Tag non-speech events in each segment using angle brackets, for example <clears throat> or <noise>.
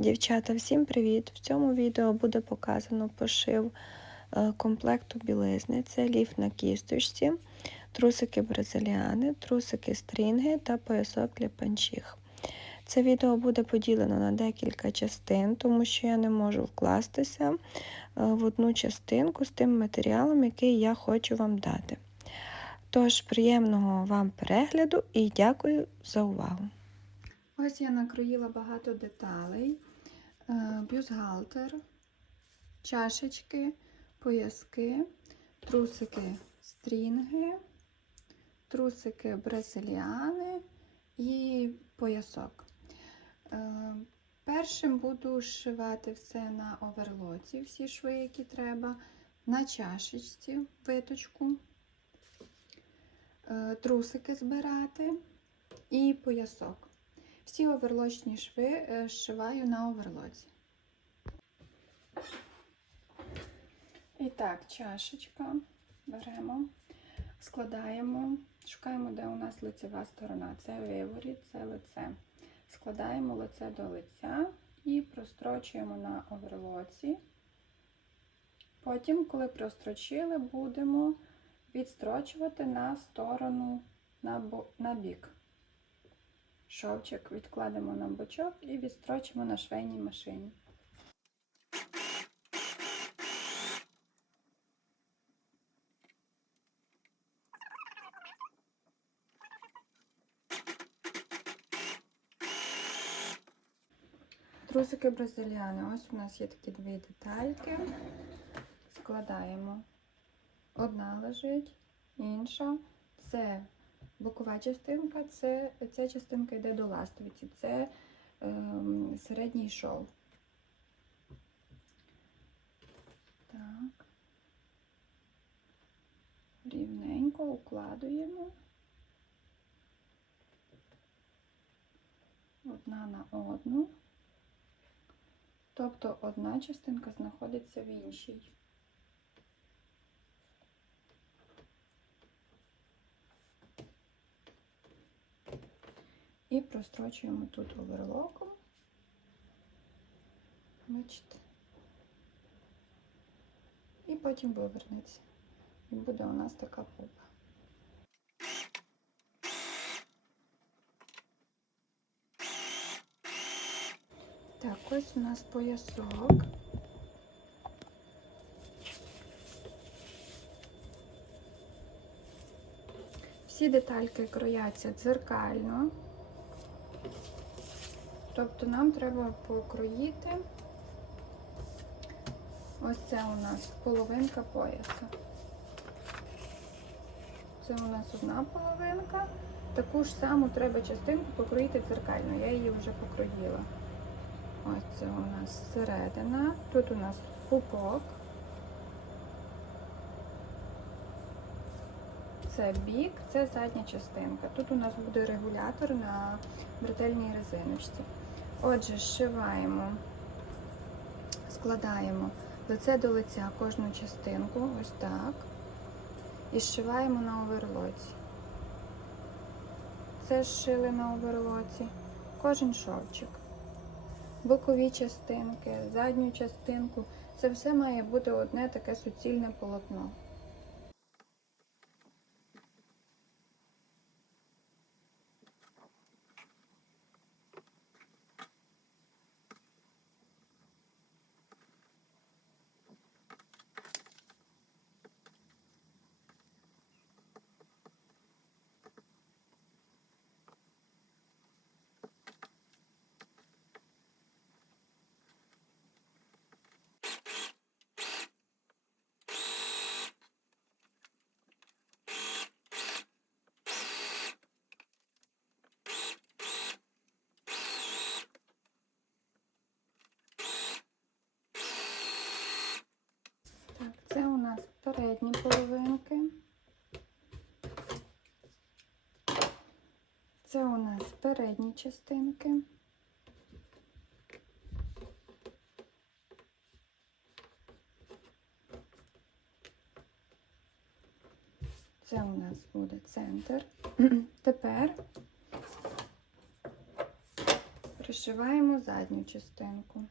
Дівчата, всім привіт! В цьому відео буде показано пошив е, комплекту білизни. Це ліф на кісточці, трусики бразиліани, трусики стрінги та поясок для панчіх. Це відео буде поділено на декілька частин, тому що я не можу вкластися е, в одну частинку з тим матеріалом, який я хочу вам дати. Тож, приємного вам перегляду і дякую за увагу! Ось я накроїла багато деталей. Е, Бюстгальтер, чашечки, пояски, трусики стрінги, трусики бразиліани і поясок. Е, Першим буду зшивати все на оверлоці, всі шви, які треба, на чашечці виточку, е, трусики збирати і поясок. Всі оверлочні шви е, зшиваю на оверлоці. І так, чашечка беремо, складаємо, шукаємо, де у нас лицева сторона. Це виворіт, це лице. Складаємо лице до лиця і прострочуємо на оверлоці. Потім, коли прострочили, будемо відстрочувати на сторону на бік. Шовчик відкладемо на бочок і відстрочимо на швейній машині. Трусики бразиліани. Ось у нас є такі дві детальки. Складаємо. Одна лежить, інша. Це Бокова частинка це ця частинка йде до ластовиці, це е, середній шов. Так, рівненько укладуємо одна на одну, тобто одна частинка знаходиться в іншій. І прострочуємо тут оверлоком. Бачите. І потім вивернеться. І буде у нас така пупа. Так, ось у нас поясок. Всі детальки крояться дзеркально. Тобто нам треба покроїти ось це у нас половинка пояса. Це у нас одна половинка. Таку ж саму треба частинку покроїти дзеркально. Я її вже покроїла. Ось це у нас середина. Тут у нас пупок. Це бік, це задня частинка. Тут у нас буде регулятор на бретельній резиночці. Отже, зшиваємо, складаємо лице до лиця кожну частинку, ось так. І зшиваємо на оверлоці. Це зшили на оверлоці, кожен шовчик. Бокові частинки, задню частинку. Це все має бути одне таке суцільне полотно. Це у нас передні половинки. Це у нас передні частинки. Це у нас буде центр. <clears throat> Тепер Пришиваємо задню частинку.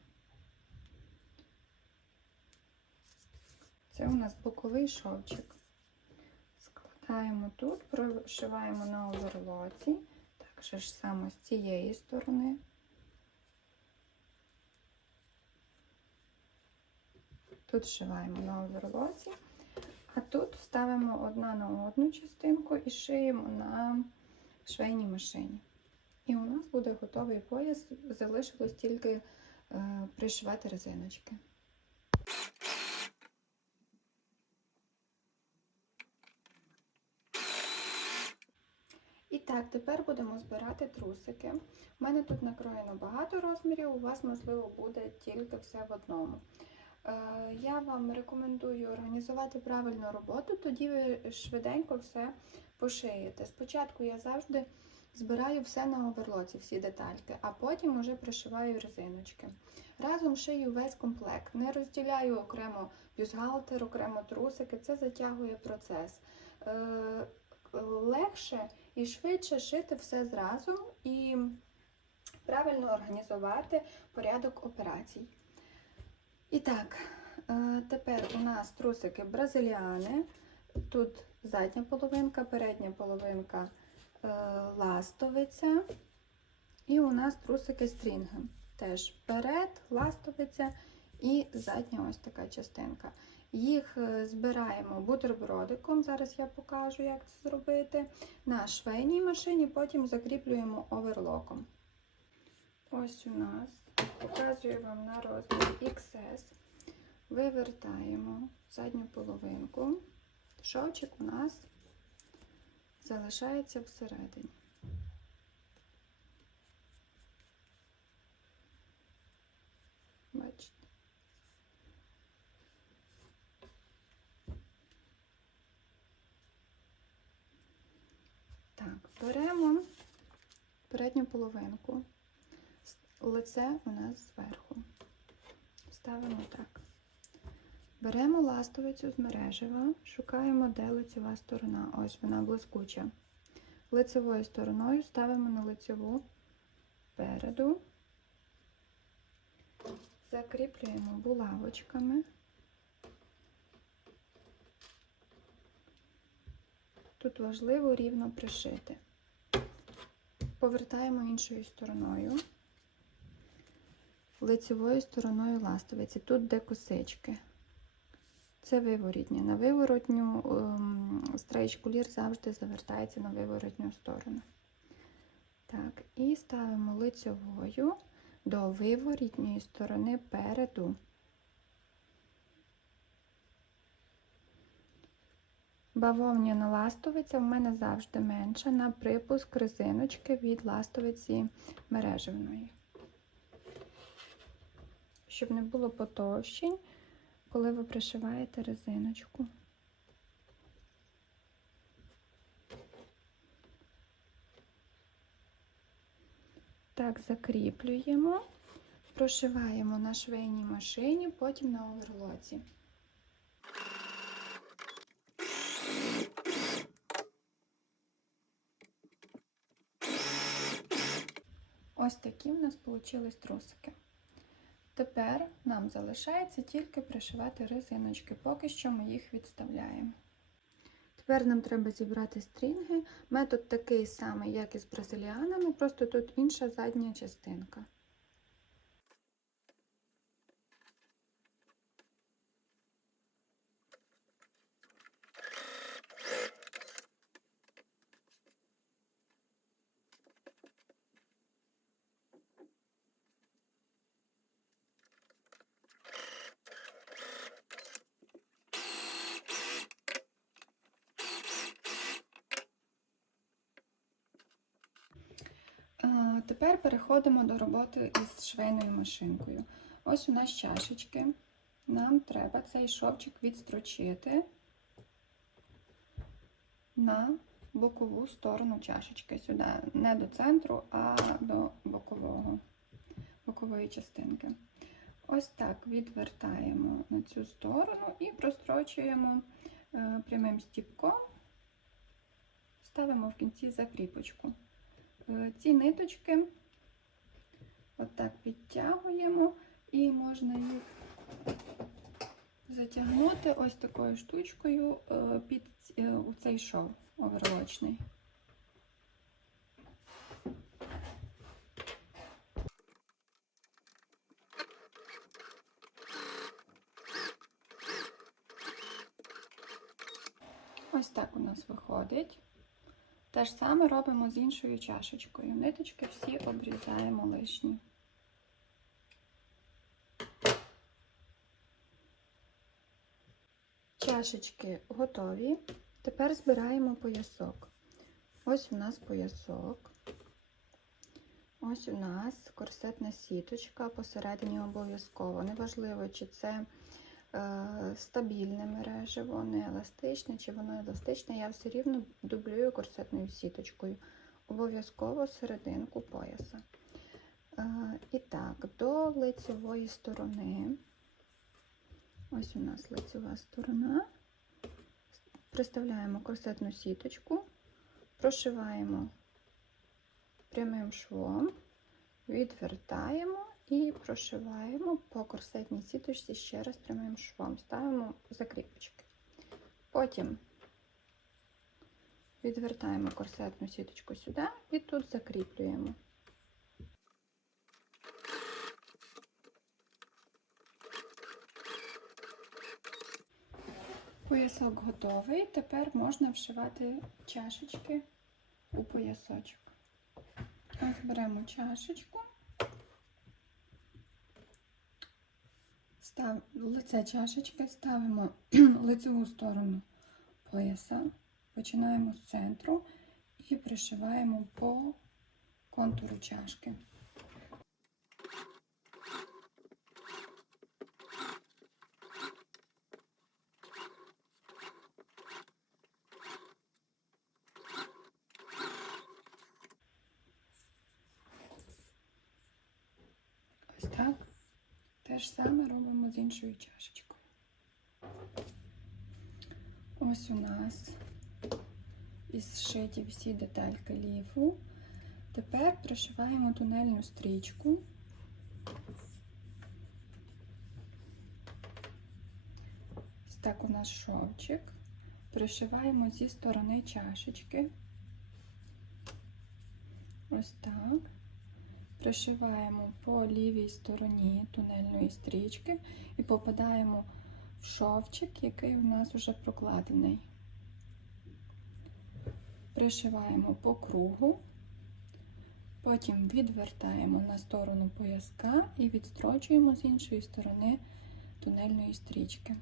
Це у нас боковий шовчик. Складаємо тут, прошиваємо на оверлоці, так же ж само з цієї сторони. Тут шиваємо на оверлоці, а тут ставимо одна на одну частинку і шиємо на швейній машині. І у нас буде готовий пояс, залишилось тільки е, пришивати резиночки. І так, тепер будемо збирати трусики. У мене тут накроєно багато розмірів, у вас, можливо, буде тільки все в одному. Е, Я вам рекомендую організувати правильну роботу, тоді ви швиденько все пошиєте. Спочатку я завжди збираю все на оверлоці, всі детальки, а потім вже пришиваю резиночки. Разом шию весь комплект, не розділяю окремо бюстгальтер, окремо трусики, це затягує процес. Е, Легше і швидше шити все зразу і правильно організувати порядок операцій. І так, е, тепер у нас трусики бразиліани. Тут задня половинка, передня половинка е, ластовиця. І у нас трусики стрінги. Теж перед, ластовиця і задня ось така частинка. Їх е, збираємо бутербродиком, зараз я покажу, як це зробити. На швейній машині, потім закріплюємо оверлоком. Ось у нас, показую вам на розмір XS. Вивертаємо задню половинку. Шовчик у нас залишається всередині. Бачите. Так, беремо передню половинку. Лице у нас зверху. Ставимо так. Беремо ластовицю з мережева, шукаємо, де лицева сторона. Ось вона блискуча. Лицевою стороною ставимо на лицеву переду, закріплюємо булавочками. Тут важливо рівно пришити. Повертаємо іншою стороною, лицевою стороною ластовиці. Тут де косички. Це виворітня. На виворотню ем, стрейч кулір завжди завертається на виворотню сторону. Так, і ставимо лицевою до виворітньої сторони переду. Бавовняна ластовиця в мене завжди менша на припуск резиночки від ластовиці мережевної. Щоб не було потовщень, коли ви пришиваєте резиночку. Так, закріплюємо, прошиваємо на швейній машині, потім на оверлоці. Ось такі в нас вийшли трусики. Тепер нам залишається тільки пришивати резиночки, поки що ми їх відставляємо. Тепер нам треба зібрати стрінги. Метод такий самий, як і з бразиліанами, просто тут інша задня частинка. Е, Тепер переходимо до роботи із швейною машинкою. Ось у нас чашечки. Нам треба цей шовчик відстрочити на бокову сторону чашечки. Сюди, не до центру, а до бокового, бокової частинки. Ось так відвертаємо на цю сторону і прострочуємо е, прямим стіпком, ставимо в кінці закріпочку. Е, Ці ниточки Отак підтягуємо і можна їх затягнути ось такою штучкою е, під е, цей шов оверлочний. Ось так у нас виходить. Те ж саме робимо з іншою чашечкою. Ниточки всі обрізаємо лишні. Чашечки готові. Тепер збираємо поясок. Ось у нас поясок. Ось у нас корсетна сіточка, посередині обов'язково. Неважливо, чи це стабільне мережево, не еластичне, чи воно еластичне, я все рівно дублюю корсетною сіточкою. Обов'язково серединку пояса. Е, і так, до лицевої сторони. Ось у нас лицева сторона. Приставляємо корсетну сіточку, прошиваємо прямим швом, відвертаємо і прошиваємо по корсетній сіточці ще раз прямим швом. Ставимо закріпочки. Потім відвертаємо корсетну сіточку сюди і тут закріплюємо. Поясок готовий. Тепер можна вшивати чашечки у поясочок. Ось чашечку, став, лице чашечки, ставимо <clears throat> лицеву сторону пояса, починаємо з центру і пришиваємо по контуру чашки. Ось так. Те ж саме робимо з іншою чашечкою. Ось у нас і зшиті всі детальки ліфу. Тепер пришиваємо тунельну стрічку. Ось так у нас шовчик. Пришиваємо зі сторони чашечки. Ось так. Пришиваємо по лівій стороні тунельної стрічки і попадаємо в шовчик, який у нас вже прокладений. Пришиваємо по кругу, потім відвертаємо на сторону пояска і відстрочуємо з іншої сторони тунельної стрічки.